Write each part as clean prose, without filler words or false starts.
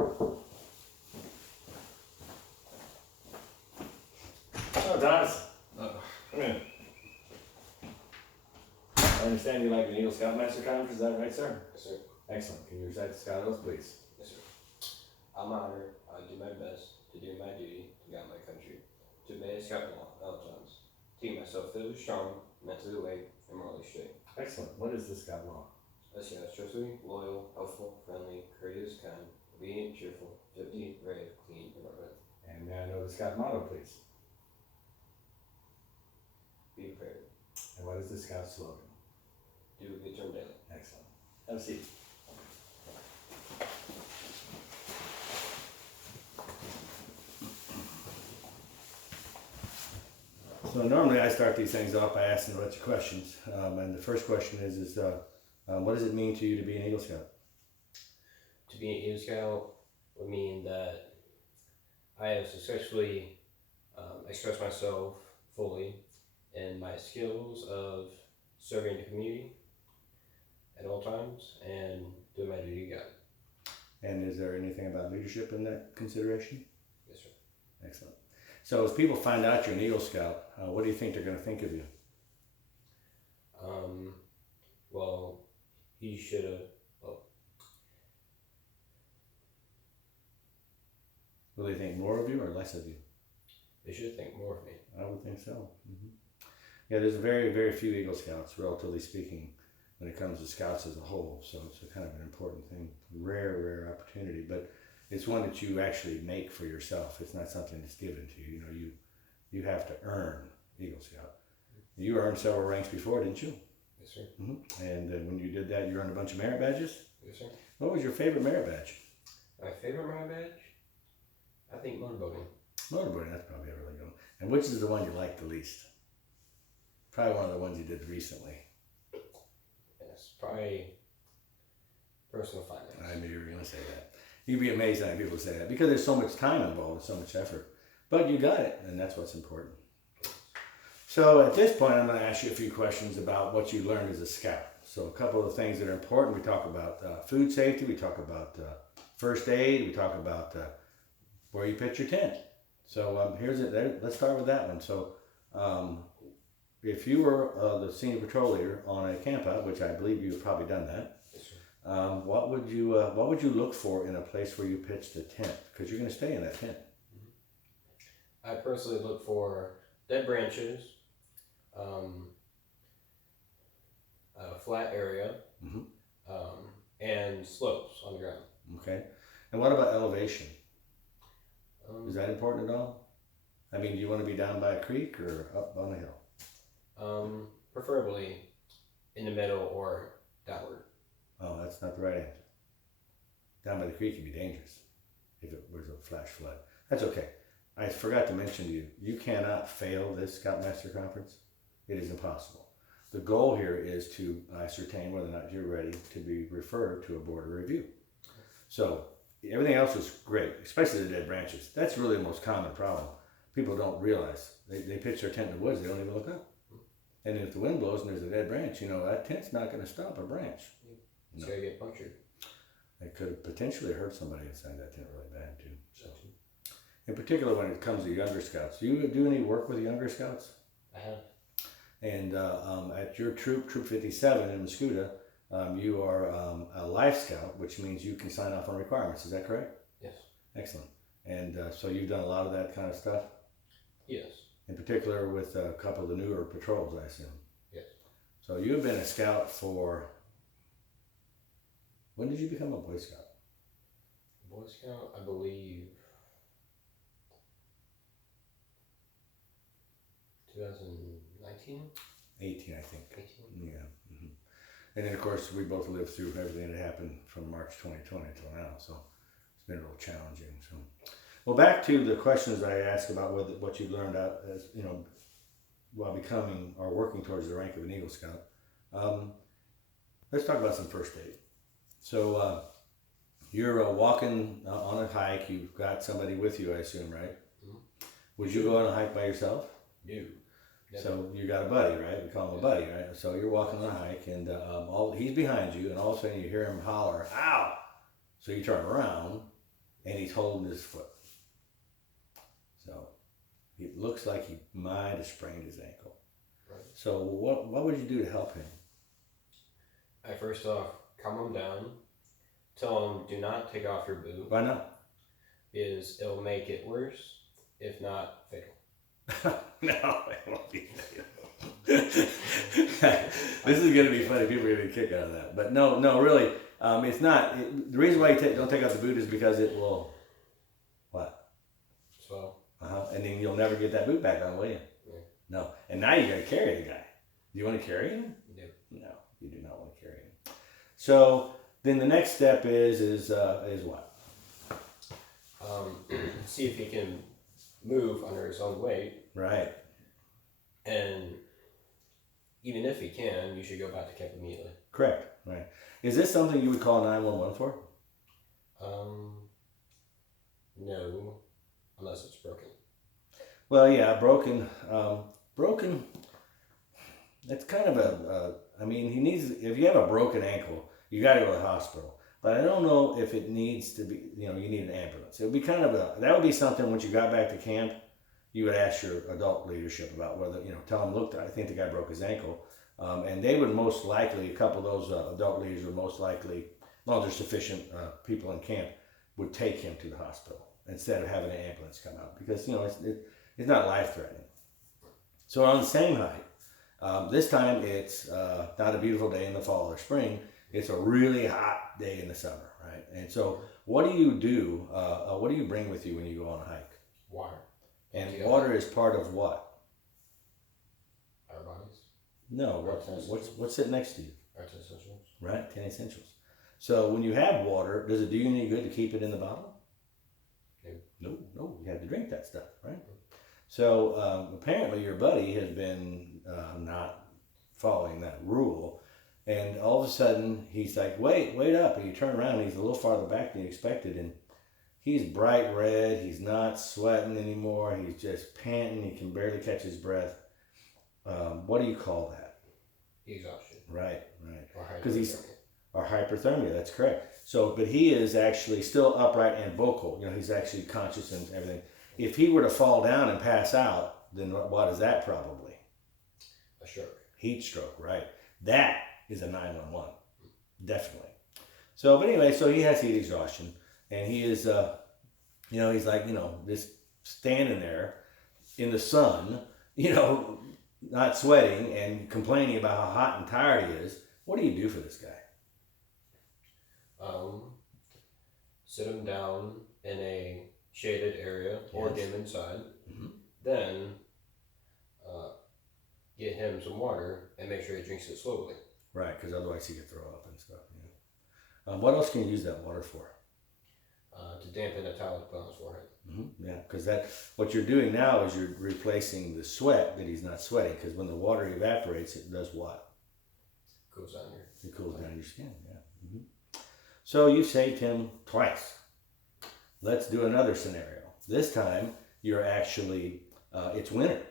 Oh, Donis. Oh. Come in. I understand you like an Eagle Scoutmaster conference, is that right, sir? Yes, sir. Excellent. Can you recite the Scout oath, please? Yes, sir. I'm honored. I do my best to do my duty to guide my country, to obey the Scout law at all times, to keep myself physically strong, mentally awake, and morally straight. Excellent. What is the Scout law? A Scout is trustworthy, loyal, helpful, friendly, courteous, kind, obedient, cheerful, thrifty, brave, clean, and upright. And may I know the Scout motto, please? Be prepared. And what is the Scout slogan? Do a good turn daily. Excellent. Have a seat. So normally I start these things off by asking a bunch of questions. And the first question is what does it mean to you to be an Eagle Scout? To be an Eagle Scout would mean that I have successfully expressed myself fully in my skills of serving the community at all times and doing my duty to God. And is there anything about leadership in that consideration? Yes, sir. Excellent. So as people find out you're an Eagle Scout, what do you think they're going to think of you? Well, he should have. Will they think more of you or less of you? They should think more of me. I would think so. Yeah, there's very, very few Eagle Scouts, relatively speaking, when it comes to Scouts as a whole. So it's a kind of an important thing. Rare opportunity, but it's one that you actually make for yourself. It's not something that's given to you. You know, you have to earn Eagle Scout. You earned several ranks before, didn't you? Yes, sir. And when you did that, you earned a bunch of merit badges? Yes, sir. What was your favorite merit badge? My favorite merit badge? I think motorboating. Motorboating, that's probably a really good one. And which is the one you like the least? Probably one of the ones you did recently. Yes, probably personal finance. I knew you were going to say that. You'd be amazed how many people say that because there's so much time involved and so much effort. But you got it, and that's what's important. So at this point, I'm going to ask you a few questions about what you learned as a scout. So a couple of things that are important. We talk about food safety. We talk about first aid. We talk about where you pitch your tent. So here's it. Let's start with that one. So if you were the senior patrol leader on a camp out, which I believe you've probably done that, Yes, sir. what would you look for in a place where you pitched a tent? Because you're going to stay in that tent. I personally look for dead branches, a flat area, and slopes on the ground. Okay. And what about elevation? Is that important at all? I mean, do you want to be down by a creek or up on a hill? Preferably in the middle or downward. Oh, that's not the right answer. Down by the creek would be dangerous if it was a flash flood. That's okay. I forgot to mention to you, you cannot fail this Scoutmaster conference. It is impossible. The goal here is to ascertain whether or not you're ready to be referred to a board of review. So everything else was great, especially the dead branches. That's really the most common problem. People don't realize. They pitch their tent in the woods, they don't even look up. And if the wind blows and there's a dead branch, you know, that tent's not going to stop a branch. It's going to get punctured. It could have potentially hurt somebody inside that tent really bad too. So, in particular, when it comes to younger scouts, do you do any work with younger scouts? I have. And at your troop 57 in Mascoutah, you are a life scout, which means you can sign off on requirements. Is that correct? Yes. Excellent. And so you've done a lot of that kind of stuff? Yes. In particular with a couple of the newer patrols, I assume? Yes. So you've been a scout for... When did you become a Boy Scout? Boy Scout, I believe 2019? 18, I think. 18. Yeah. And then, of course, we both lived through everything that happened from March 2020 until now, so it's been a little challenging. So, well, back to the questions I asked about what you learned out as, you know, while becoming or working towards the rank of an Eagle Scout. Let's talk about some first aid. So, you're walking on a hike. You've got somebody with you, I assume, right? Mm-hmm. Would you go on a hike by yourself? No. So you got a buddy, right? We call him a buddy, right? So you're walking on a hike, and he's behind you, and all of a sudden you hear him holler, "Ow!" So you turn around, and he's holding his foot. So it looks like he might have sprained his ankle. Right. So what would you do to help him? I first off calm him down. Tell him do not take off your boot. Why not? Because it'll make it worse, if not fatal. No, it won't be fatal. This is going to be funny. People are going to kick out of that. But no, really, it's not. The reason why you don't take out the boot is because it will, what? So. And then you'll never get that boot back on, will you? Yeah. No. And now you got to carry the guy. Do you want to carry him? No. No, you do not want to carry him. So then the next step is what? See if he can move under his own weight. Right. And even if he can, you should go back to camp immediately. Correct. Right. Is this something you would call 911 for? No, unless it's broken. Well, yeah, broken. That's kind of I mean, he needs. If you have a broken ankle, you got to go to the hospital. But I don't know if it needs to be. You need an ambulance. It would be kind of that would be something once you got back to camp, you would ask your adult leadership about whether tell them, look, I think the guy broke his ankle, and they would most likely, a couple of those adult leaders would most likely, as long as there's sufficient people in camp, would take him to the hospital instead of having an ambulance come out because it's not life threatening. So on the same hike, this time it's not a beautiful day in the fall or spring. It's a really hot day in the summer, right? And so what do you do? What do you bring with you when you go on a hike? Water. And water is part of what? Our bodies. No, what's sitting next to you? Our 10 essentials. Right, 10 essentials. So when you have water, does it do you any good to keep it in the bottle? No. No, you have to drink that stuff, right? So apparently your buddy has been not following that rule, and all of a sudden he's like, wait up, and you turn around and he's a little farther back than you expected, and he's bright red, he's not sweating anymore, he's just panting, he can barely catch his breath. What do you call that? Exhaustion. Right. Because Or hyperthermia, that's correct. So, but he is actually still upright and vocal. He's actually conscious and everything. If he were to fall down and pass out, then what is that probably? A stroke. Heat stroke, right. That is a 911, definitely. So, but anyway, so he has heat exhaustion. And he is, he's like, just standing there in the sun, not sweating and complaining about how hot and tired he is. What do you do for this guy? Sit him down in a shaded area or get him inside. Mm-hmm. Then get him some water and make sure he drinks it slowly. Right, because otherwise he could throw up and stuff. What else can you use that water for? To dampen the towel to put on his forehead. Mm-hmm. Yeah, because what you're doing now is you're replacing the sweat that he's not sweating. Because when the water evaporates, it does what? Cools down It cools down your skin. Yeah. Mm-hmm. So you saved him twice. Let's do another scenario. This time you're actually it's winter,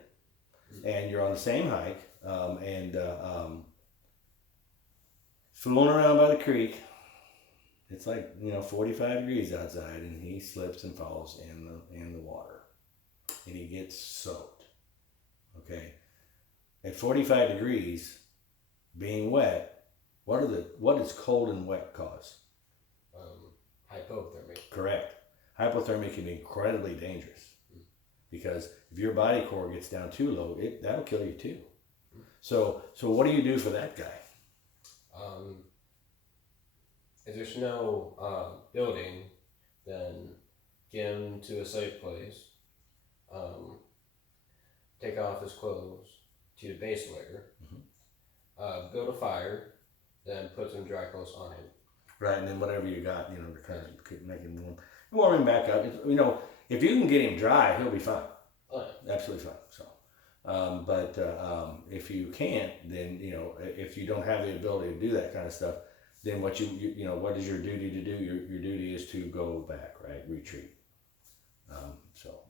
and you're on the same hike, and fooling around by the creek. It's like 45 degrees outside, and he slips and falls in the water, and he gets soaked. Okay, at 45 degrees, being wet, what does cold and wet cause? Hypothermia. Correct. Hypothermia can be incredibly dangerous because if your body core gets down too low, that'll kill you too. So what do you do for that guy? If there's no building, then get him to a safe place. Take off his clothes to the base layer. Mm-hmm. Build a fire, then put some dry clothes on him. Right, and then whatever you got, to kind of make him warm. Warm him back up. If you can get him dry, he'll be fine. Oh, yeah. Absolutely fine. So, but if you can't, then if you don't have the ability to do that kind of stuff, then what what is your duty to do? Your duty is to go back, right? Retreat.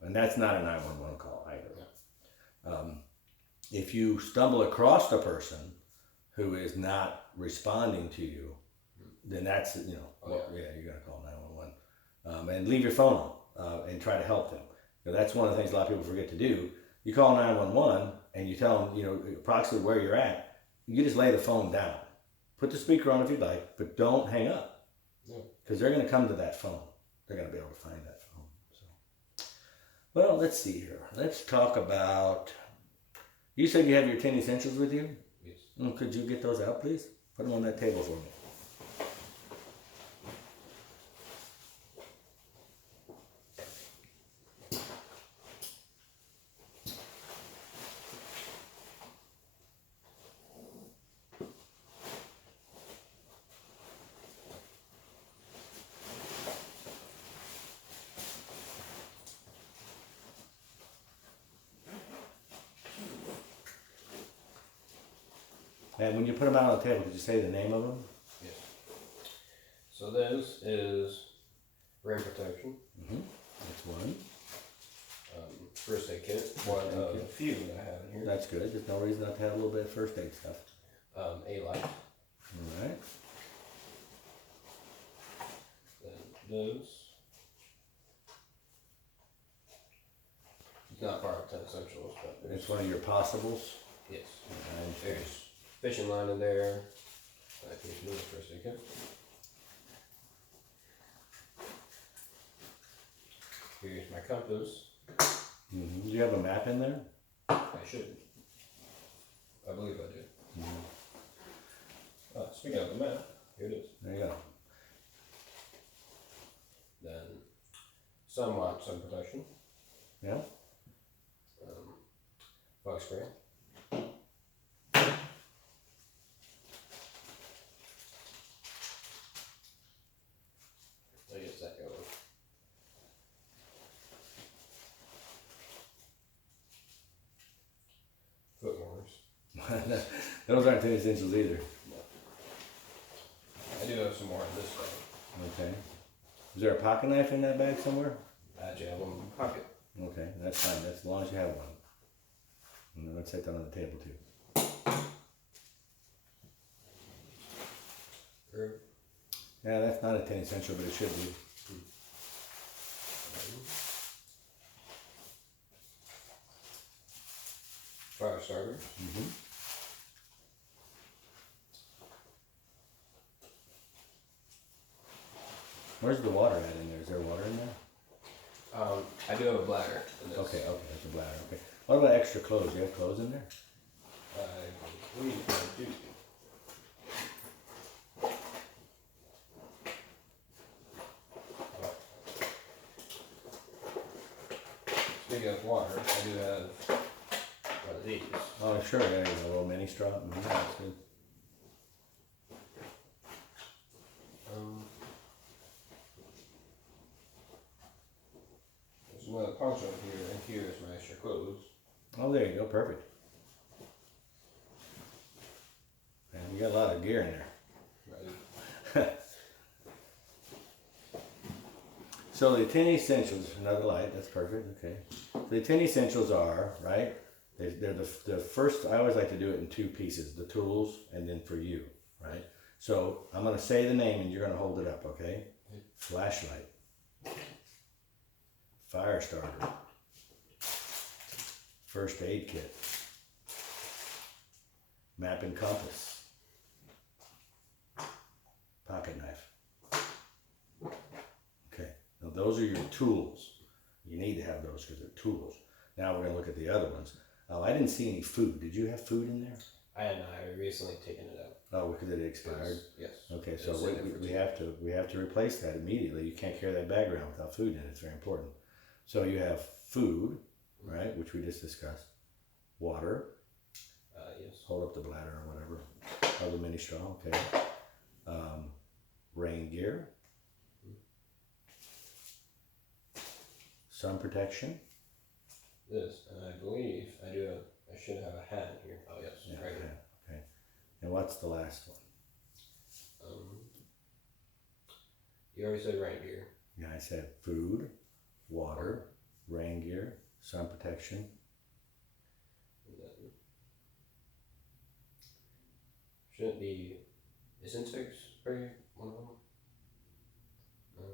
And that's not a 911 call either. Yeah. If you stumble across a person who is not responding to you, then that's you're gonna call 911. and leave your phone on and try to help them. That's one of the things a lot of people forget to do. You call 911 and you tell them, approximately where you're at. You just lay the phone down. Put the speaker on if you'd like, but don't hang up. Because they're going to come to that phone. They're going to be able to find that phone. So, well, let's see here. Let's talk about. You said you have your 10 essentials with you? Yes. Could you get those out, please? Put them on that table for me. And when you put them out on the table, could you say the name of them? Yes. So this is rain protection. That's one. First aid kit. One of a few that I have in here. That's good. There's no reason not to have a little bit of first aid stuff. A light. All right. Then those. It's not part of 10 essentials, but there's. It's one of your possibles. Yes. Right. There's fishing line in there. I think it's the first aid kit. Here's my compass. Do you have a map in there? I should. I believe I do. Speaking of the map, here it is. There you go. Then somewhat sun protection. Yeah. Bug spray. I guess that goes. Foot warmers. Those aren't 10 essentials either. No. I do have some more in this bag. Okay. Is there a pocket knife in that bag somewhere? I actually have one in my pocket. Okay, that's fine. That's as long as you have one. And then let's set that on the table too. Herb. Yeah, that's not a 10 essential, but it should be. Fire starter. Where's the water at in there? Is there water in there? I do have a bladder in this. Okay, that's a bladder. Okay. What about extra clothes? Do you have clothes in there? I believe I do. Speaking of water, I do have one of these. Oh, sure. Yeah, a little mini straw. That's good. There's another poncho here, and here is my extra clothes. Oh, there you go. Perfect. Man, you got a lot of gear in there. Right. So the 10 essentials, another light, that's perfect, okay. The 10 essentials are, right, they're the first, I always like to do it in two pieces, the tools and then for you, right? So I'm going to say the name and you're going to hold it up, okay? Flashlight, fire starter, first aid kit, map and compass, pocket knife. Now those are your tools. You need to have those because they're tools. Now we're going to look at the other ones. Oh, I didn't see any food. Did you have food in there? I had not. I recently taken it out. Oh, because it expired. Yes. Okay, so we have to replace that immediately. You can't carry that bag around without food in it. It's very important. So you have food, right, which we just discussed. Water. Yes. Hold up the bladder or whatever. Other mini straw. Okay. Rain gear. Sun protection. This, and I believe I do have. I should have a hat here. Oh yes, Yeah, right here. okay. And what's the last one? You already said rain gear. Yeah, I said food, water, rain gear, sun protection. And then, shouldn't be. Is insect spray one of them? No.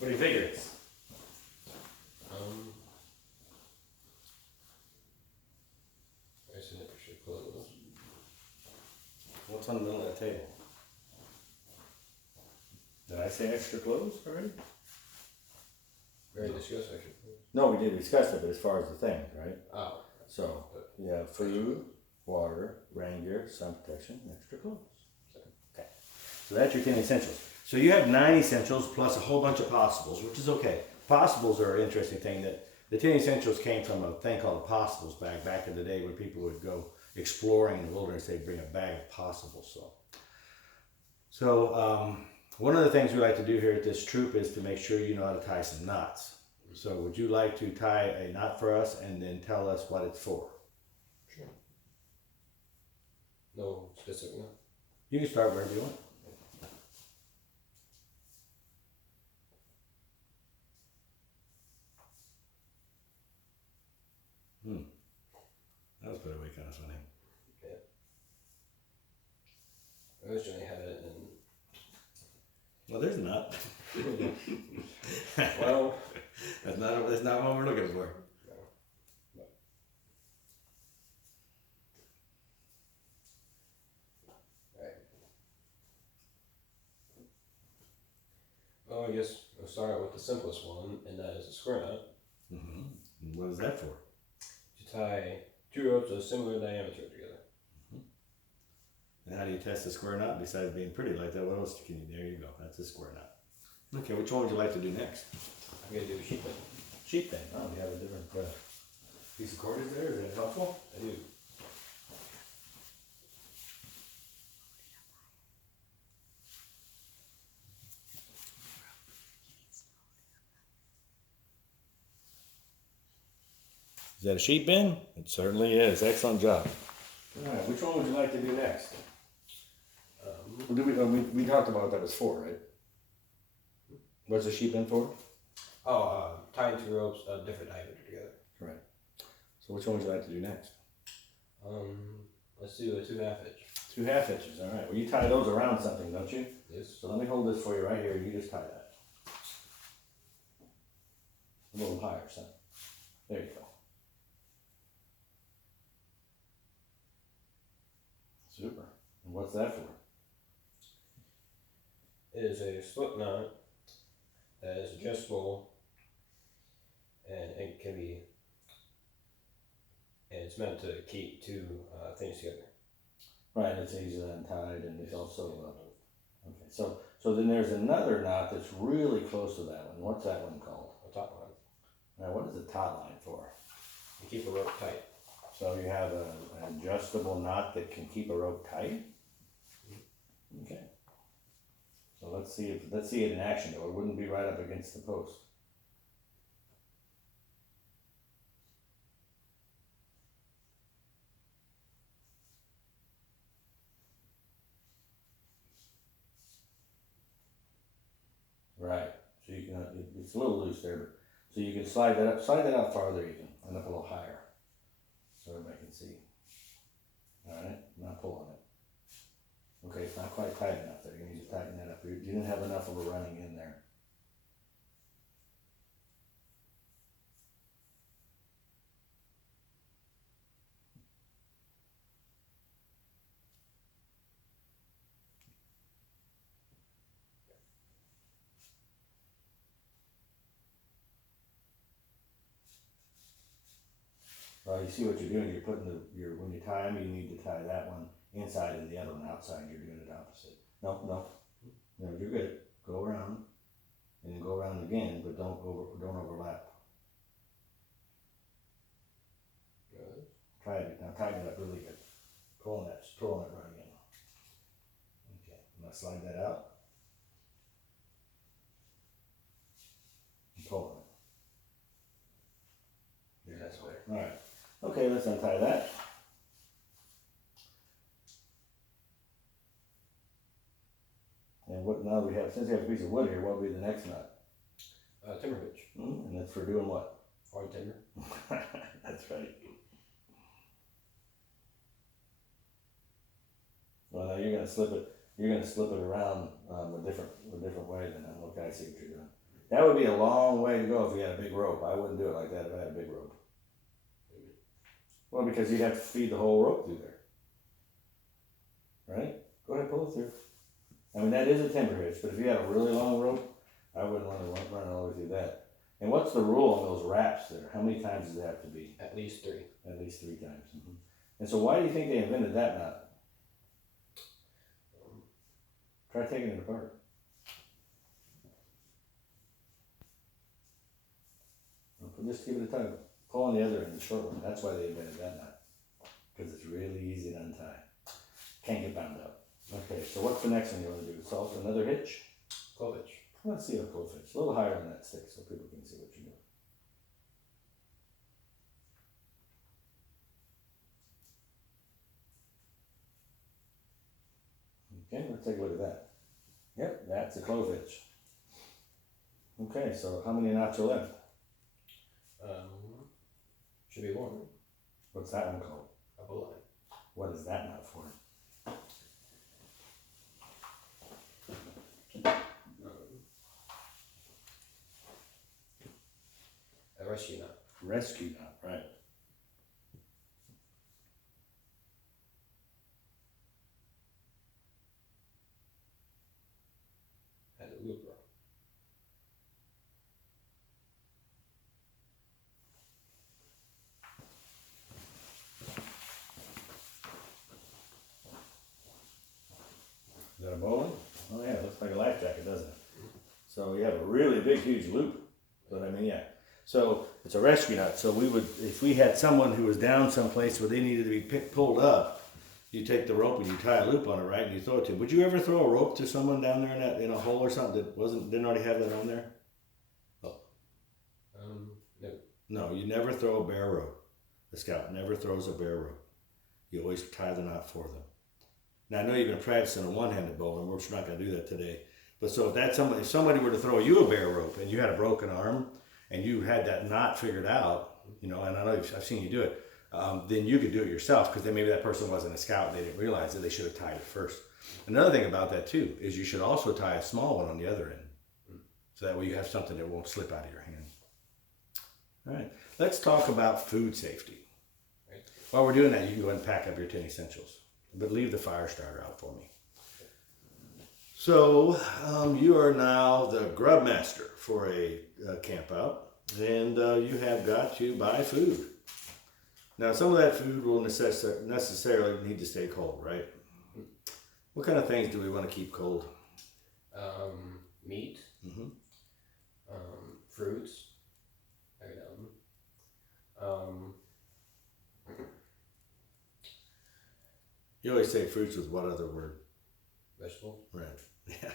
What do you figure it's? I said it should close. What's on the middle of the table? Did I say extra clothes already? We already discussed extra close. No, we did discuss it, but as far as the thing, right? Oh. So, you have food, water, rain gear, sun protection, and extra clothes. Okay. So that's your 10 essentials. So you have 9 essentials plus a whole bunch of possibles, which is okay. Possibles are an interesting thing. That the 10 essentials came from a thing called a possibles bag back in the day when people would go exploring in the wilderness. They'd bring a bag of possibles. So one of the things we like to do here at this troop is to make sure you know how to tie some knots. So would you like to tie a knot for us and then tell us what it's for? Sure. No specific knot? You can start wherever you want. That was, by the way, kind of funny. Yeah. I originally had it in. Well, there's a knot. Well, that's not what we're looking for. No. Right. Well, I guess we'll start out with the simplest one, and that is a square knot. Mm-hmm. And what is that for? To tie 2 ropes of similar diameter together. And how do you test a square knot besides being pretty like that? What else can you? There you go. That's a square knot. Okay, which one would you like to do next? I'm going to do a sheep pin. Sheep pin. Oh, we have a different piece of cord is there. Is that helpful? I do. Is that a sheep bin? It certainly is. Excellent job. All right, which one would you like to do next? We talked about what that was for, right? What's a sheep bin for? Tying 2 ropes of different diameter together. Right. So which one would you like to do next? Let's do a 2.5 inch. 2.5 inches. All right. Well, you tie those around something, don't you? Yes. So let me hold this for you right here. You just tie that. A little higher, son. There you go. Super. And what's that for? It is a slip knot that is adjustable, and it can be, and it's meant to keep 2 things together. Right, it's easily untied, and it's also okay. So then there's another knot that's really close to that one. What's that one called? A top line. Now, what is the top line for? You keep a rope tight. So you have an adjustable knot that can keep a rope tight. Okay. So let's see it in action. Though it wouldn't be right up against the post. Right. So you can. It's a little loose there, but so you can slide that up. Slide that out farther even, and up a little higher, so everybody can see. All right. Now pull on it. Okay, it's not quite tight enough there. You need to tighten that up. You didn't have enough of a running in there. Well, you see what you're doing. You're putting when you tie them, you need to tie that one inside and the other one outside. You're doing it opposite. No, you're good. Go around, and then go around again, but don't overlap. Good. Try it now. Tighten it up really good. Pulling it right in. Okay, now slide that out. And pull it. Yeah, that's better. All right. Okay, let's untie that. And what now we have, since we have a piece of wood here, what will be the next nut? Timber hitch. And that's for doing what? Hard timber. That's right. Well, now you're gonna slip it. You're gonna slip it around a different way. Then okay, I see what you're doing. That would be a long way to go if you had a big rope. I wouldn't do it like that if I had a big rope. Well, because you'd have to feed the whole rope through there. Right? Go ahead, pull it through. I mean, that is a timber hitch, but if you had a really long rope, I wouldn't want to run all the way through that. And what's the rule on those wraps there? How many times does it have to be? At least 3. At least 3 times. Mm-hmm. And so why do you think they invented that knot? Try taking it apart. Just give it a tug. Pull on the other end, the short one. That's why they invented that knot. Because it's really easy to untie. Can't get bound up. Okay, so what's the next one you want to do? Solve another hitch? Clove hitch. Let's see a clove hitch. A little higher on that stick so people can see what you're doing. Okay, let's take a look at that. Yep, that's a clove hitch. Okay, so how many knots are left? Should be 1. What's that one called? A bowline. What is that knot for? A rescue knot. Rescue knot, right. Has a loop rope. Is that a bowline? Oh yeah, it looks like a life jacket, doesn't it? So you have a really big, huge loop. But I mean, yeah. So it's a rescue knot. So we would, if we had someone who was down someplace where they needed to be pulled up, you take the rope and you tie a loop on it, right, and you throw it to them. Would you ever throw a rope to someone down there in a hole or something that didn't already have that on there? No. No, you never throw a bare rope. The scout never throws a bare rope. You always tie the knot for them. Now I know you've been practicing a one-handed bow, and we're not going to do that today. But so if somebody were to throw you a bare rope and you had a broken arm and you had that knot figured out, and I know I've seen you do it, then you could do it yourself because then maybe that person wasn't a scout and they didn't realize that they should have tied it first. Another thing about that too is you should also tie a small one on the other end. So that way you have something that won't slip out of your hand. All right, let's talk about food safety. Right. While we're doing that, you can go ahead and pack up your 10 essentials, but leave the fire starter out for me. So you are now the grub master for a camp out, and you have got to buy food. Now, some of that food will necessarily need to stay cold, right? What kind of things do we want to keep cold? Meat, fruits, You always say fruits with what other word? vegetable, Right. Yeah.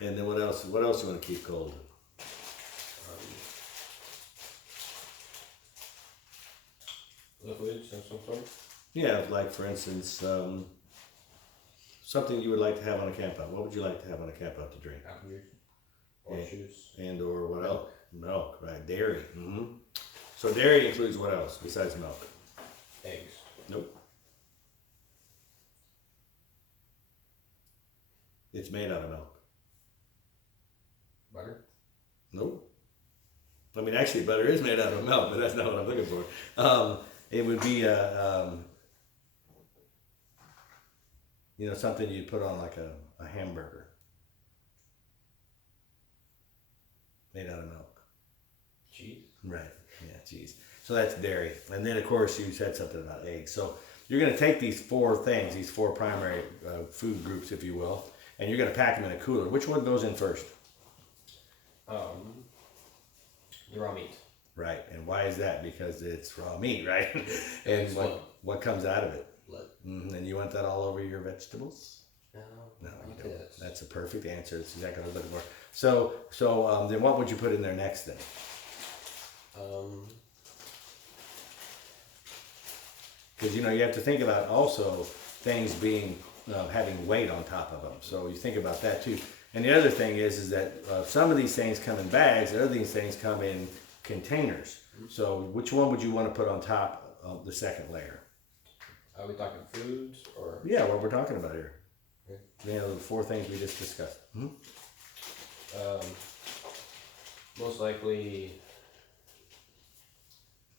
And then what else? What else do you want to keep cold? liquids of some sort. Yeah, like for instance, something you would like to have on a camp out. What would you like to have on a camp out to drink? Apple juice, orange juice, And or what else? Milk, right? Dairy. So dairy includes what else besides milk? eggs, Nope. It's made out of milk. butter, Nope. I mean, actually, butter is made out of milk, but that's not what I'm looking for. It would be something you'd put on like a hamburger. Made out of milk. cheese. Right. Yeah, cheese. So that's dairy. And then, of course, you said something about eggs. So you're going to take these 4 things, these 4 primary food groups, if you will, and you're going to pack them in a cooler. Which one goes in first? The raw meat. Right. And why is that? Because it's raw meat, right? And what comes out of it? Blood. And you want that all over your vegetables? No, No, you not don't. this. That's a perfect answer. That's exactly what I was looking for. So then what would you put in there next then? Because you have to think about also things being having weight on top of them. So you think about that too. And the other thing is that some of these things come in bags, and other these things come in containers. So which one would you want to put on top of the second layer? Are we talking foods or? Yeah, what we're talking about here. Okay. The 4 things we just discussed. most likely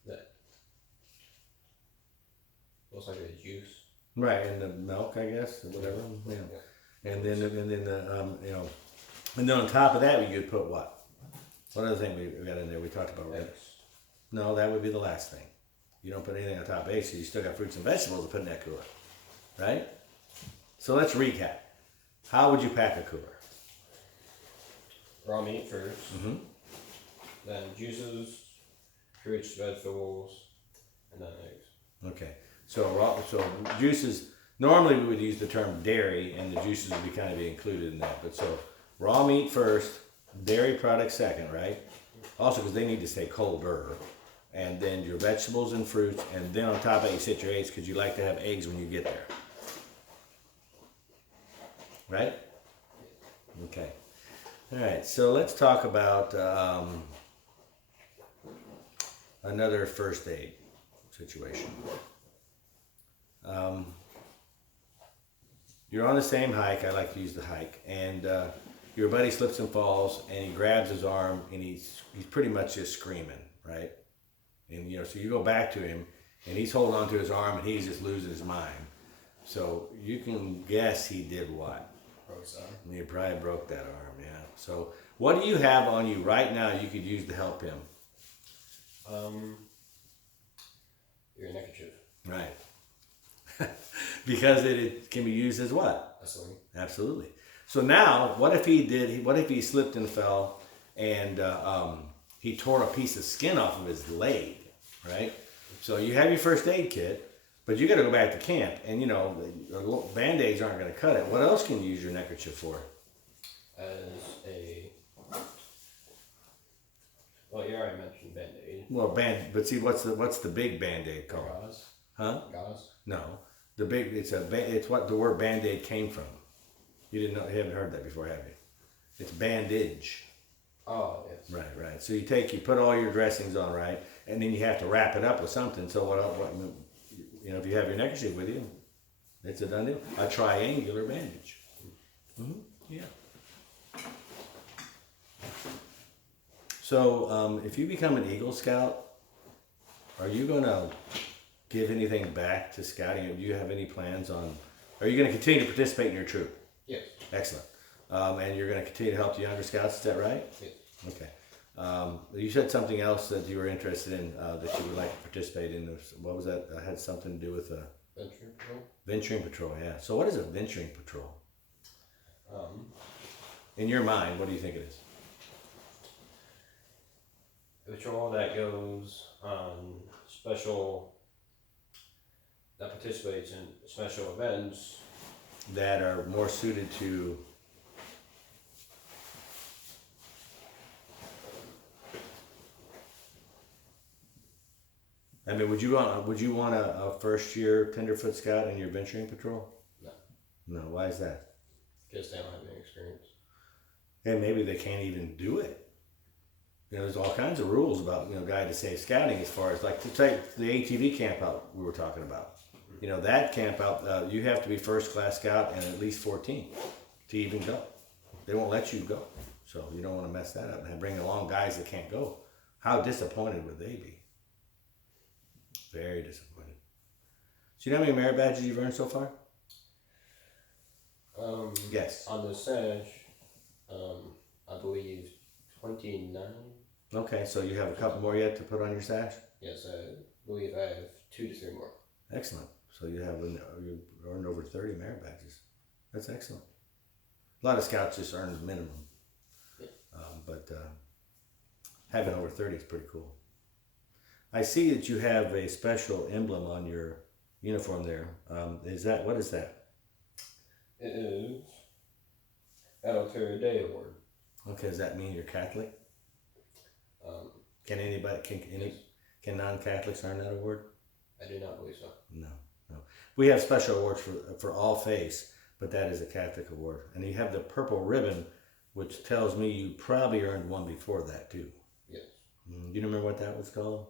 that most likely the juice. Right, and the milk, I guess, or whatever. Yeah. Yeah. And then and then on top of that, you could put what? What other thing we got in there? We talked about, right? Eggs. No, that would be the last thing. You don't put anything on top of eggs, so you still got fruits and vegetables to put in that cooler, right? So let's recap. How would you pack a cooler? Raw meat first, Mm-hmm. then juices, fruits, vegetables, and then eggs. Okay. So juices. Normally we would use the term dairy, and the juices would be kind of be included in that. But so raw meat first, dairy products second, right? Also because they need to stay colder, and then your vegetables and fruits, and then on top of that you set your eggs because you like to have eggs when you get there, right? Okay. All right. So let's talk about another first aid situation. You're on the same hike. I like to use the hike, and your buddy slips and falls, and he grabs his arm, and he's pretty much just screaming, right? And so you go back to him, and he's holding on to his arm, and he's just losing his mind. So you can guess he did what? Broke his arm. He probably broke that arm, yeah. So what do you have on you right now you could use to help him? Your neckerchief. Right. Because it can be used as what? A sling. Absolutely. So now, what if he slipped and fell, and he tore a piece of skin off of his leg, right? So you have your first aid kit, but you got to go back to camp, and Band-Aids aren't going to cut it. What else can you use your neckerchief for? Well, you already mentioned Band-Aid. Well, but see, what's the big Band-Aid called? Gauze. Huh? Gauze. No, it's what the word Band-Aid came from. You haven't heard that before, have you? It's bandage. Oh, yes. Right. So you put all your dressings on, right, and then you have to wrap it up with something. So if you have your neckerchief with you, it's a done deal. A triangular bandage. Mm-hmm. Yeah. So if you become an Eagle Scout, are you going to give anything back to scouting? Do you have any plans on? Are you going to continue to participate in your troop? Yes. Excellent. And you're going to continue to help the younger scouts, is that right? Yes. Okay. You said something else that you were interested in that you would like to participate in. What was that? Had something to do with Venturing patrol. venturing patrol, yeah. So what is a venturing patrol? Um, In your mind, what do you think it is? a patrol that goes on that participates in special events. That are more suited to would you want a first year tenderfoot scout in your venturing patrol? No. No, why is that? Because they don't have any experience. And maybe they can't even do it. There's all kinds of rules about guide to safe scouting as far as like to take the ATV camp out we were talking about. That camp out, you have to be first class scout and at least 14 to even go. They won't let you go. So you don't want to mess that up and bring along guys that can't go. How disappointed would they be? Very disappointed. So you know how many merit badges you've earned so far? Yes. On the Sash, I believe 29. Okay, so you have a couple more yet to put on your sash? Yes, I believe I have 2 to 3 more. Excellent. So you earned over 30 merit badges. That's excellent. A lot of scouts just earn the minimum. Yeah. But having over 30 is pretty cool. I see that you have a special emblem on your uniform there. What is that? It is Elder Day Award. Okay, does that mean you're Catholic? Yes. Can non-Catholics earn that award? I do not believe so. No. We have special awards for all faiths, but that is a Catholic award. And you have the purple ribbon, which tells me you probably earned one before that too. Yes. Do you remember what that was called?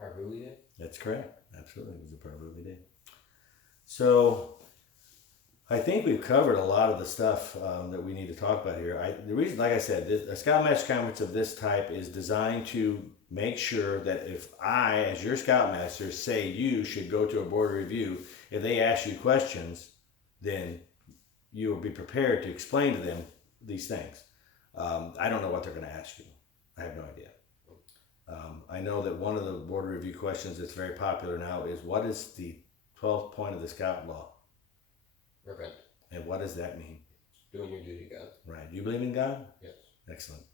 Parvuli Day? That's correct. Absolutely, it was a Parvuli Day. So, I think we've covered a lot of the stuff that we need to talk about here. The reason, like I said, a Scoutmaster conference of this type is designed to make sure that if I, as your Scoutmaster, say you should go to a board review, if they ask you questions, then you will be prepared to explain to them these things. I don't know what they're going to ask you. I have no idea. I know that one of the board review questions that's very popular now is, what is the 12th point of the Scout law? Repent. And what does that mean? Doing your duty, God. Right. Do you believe in God? Yes. Excellent.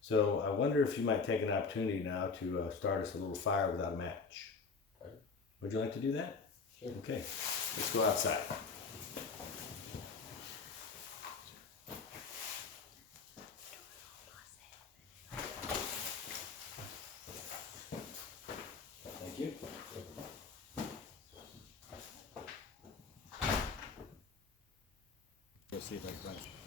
So I wonder if you might take an opportunity now to start us a little fire without a match. Okay. Would you like to do that? Sure. Okay. Let's go outside. Thank you. Let's see if I can.